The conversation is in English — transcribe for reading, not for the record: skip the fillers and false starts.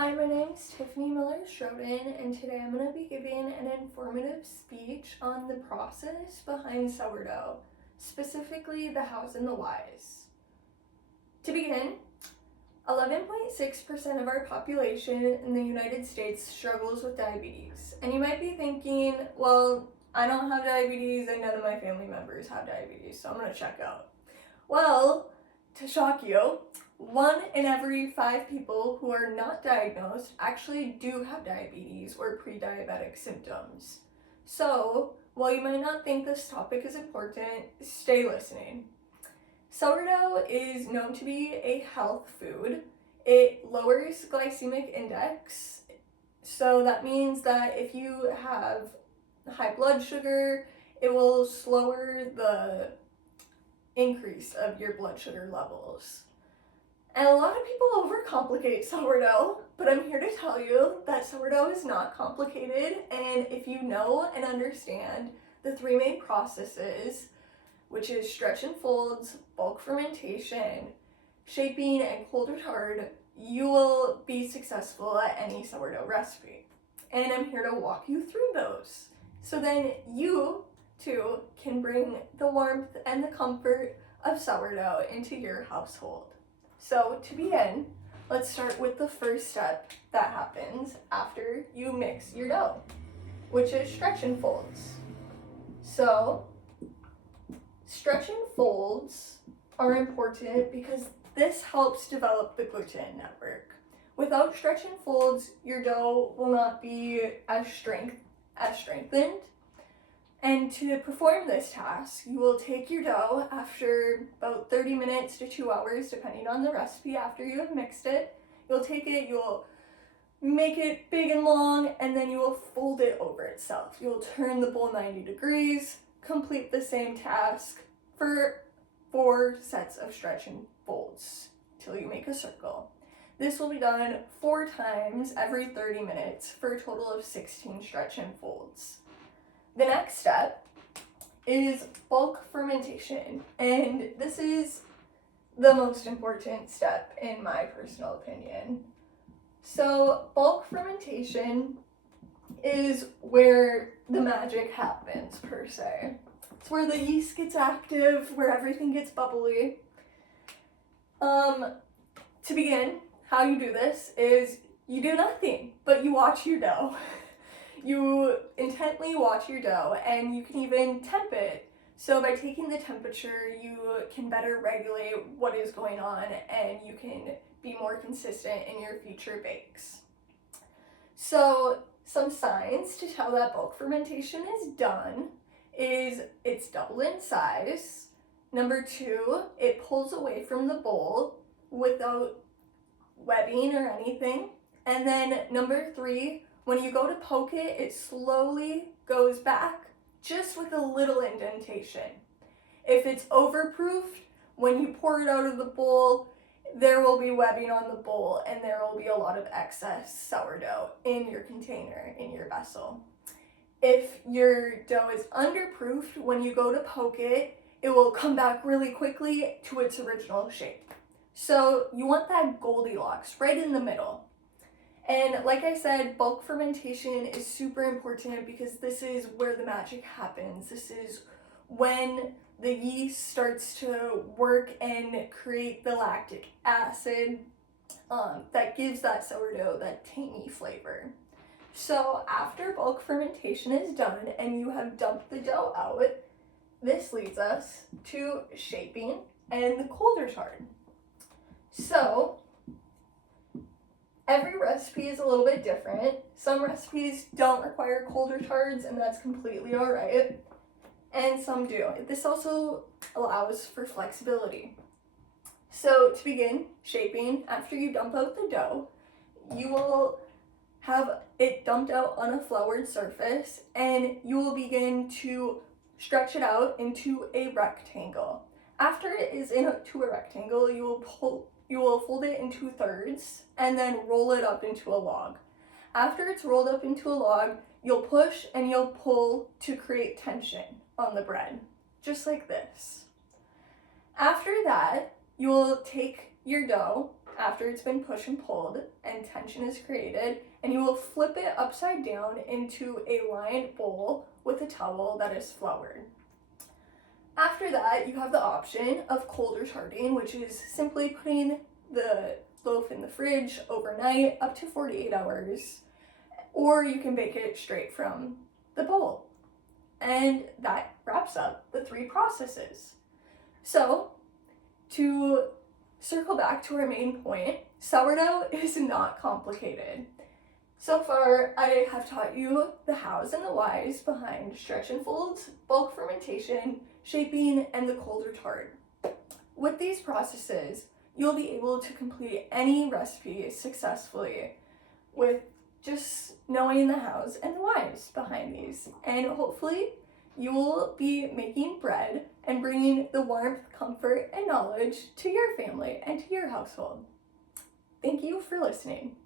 Hi, my name is Tiffany Miller-Schroden, and today I'm going to be giving an informative speech on the process behind sourdough, specifically the hows and the whys. To begin, 11.6% of our population in the United States struggles with diabetes. And you might be thinking, well, I don't have diabetes and none of my family members have diabetes, so I'm going to check out. Well, to shock you, 1 in every 5 people who are not diagnosed actually do have diabetes or pre-diabetic symptoms. So, while you might not think this topic is important, stay listening. Sourdough is known to be a health food. It lowers glycemic index, so that means that if you have high blood sugar, it will slower the increase of your blood sugar levels. And a lot of people overcomplicate sourdough, but I'm here to tell you that sourdough is not complicated, and if you know and understand the 3 main processes, which is stretch and folds, bulk fermentation, shaping, and cold retard, you will be successful at any sourdough recipe. And I'm here to walk you through those. So then you too can bring the warmth and the comfort of sourdough into your household. So to begin, let's start with the first step that happens after you mix your dough, which is stretch and folds. So stretch and folds are important because this helps develop the gluten network. Without stretch and folds, your dough will not be as strengthened. And to perform this task, you will take your dough after about 30 minutes to 2 hours, depending on the recipe, after you have mixed it. You'll take it, you'll make it big and long, and then you will fold it over itself. You'll turn the bowl 90 degrees, complete the same task for 4 sets of stretch and folds till you make a circle. This will be done 4 times every 30 minutes for a total of 16 stretch and folds. The next step is bulk fermentation, and this is the most important step in my personal opinion. So bulk fermentation is where the magic happens, per se. It's where the yeast gets active, where everything gets bubbly. To begin, how you do this is you do nothing, but you watch your dough. You intently watch your dough, and you can even temp it. So by taking the temperature, you can better regulate what is going on, and you can be more consistent in your future bakes. So some signs to tell that bulk fermentation is done is it's doubled in size. Number 2, it pulls away from the bowl without webbing or anything. And then number 3, when you go to poke it, it slowly goes back, just with a little indentation. If it's overproofed, when you pour it out of the bowl, there will be webbing on the bowl, and there will be a lot of excess sourdough in your container, in your vessel. If your dough is underproofed, when you go to poke it, it will come back really quickly to its original shape. So you want that Goldilocks right in the middle. And like I said, bulk fermentation is super important because this is where the magic happens. This is when the yeast starts to work and create the lactic acid that gives that sourdough that tangy flavor. So after bulk fermentation is done and you have dumped the dough out, this leads us to shaping and the cold retard. So every recipe is a little bit different. Some recipes don't require cold retards, and that's completely all right. And some do. This also allows for flexibility. So to begin shaping, after you dump out the dough, you will have it dumped out on a floured surface, and you will begin to stretch it out into a rectangle. After it is into a rectangle, you will fold it into thirds and then roll it up into a log. After it's rolled up into a log, you'll push and you'll pull to create tension on the bread, just like this. After that, you'll take your dough after it's been pushed and pulled and tension is created, and you will flip it upside down into a lined bowl with a towel that is floured. After that, you have the option of cold retarding, which is simply putting the loaf in the fridge overnight up to 48 hours, or you can bake it straight from the bowl. And that wraps up the 3 processes. So, to circle back to our main point, sourdough is not complicated. So far, I have taught you the hows and the whys behind stretch and folds, bulk fermentation, shaping, and the cold retard. With these processes, you'll be able to complete any recipe successfully with just knowing the hows and the whys behind these. And hopefully, you will be making bread and bringing the warmth, comfort, and knowledge to your family and to your household. Thank you for listening.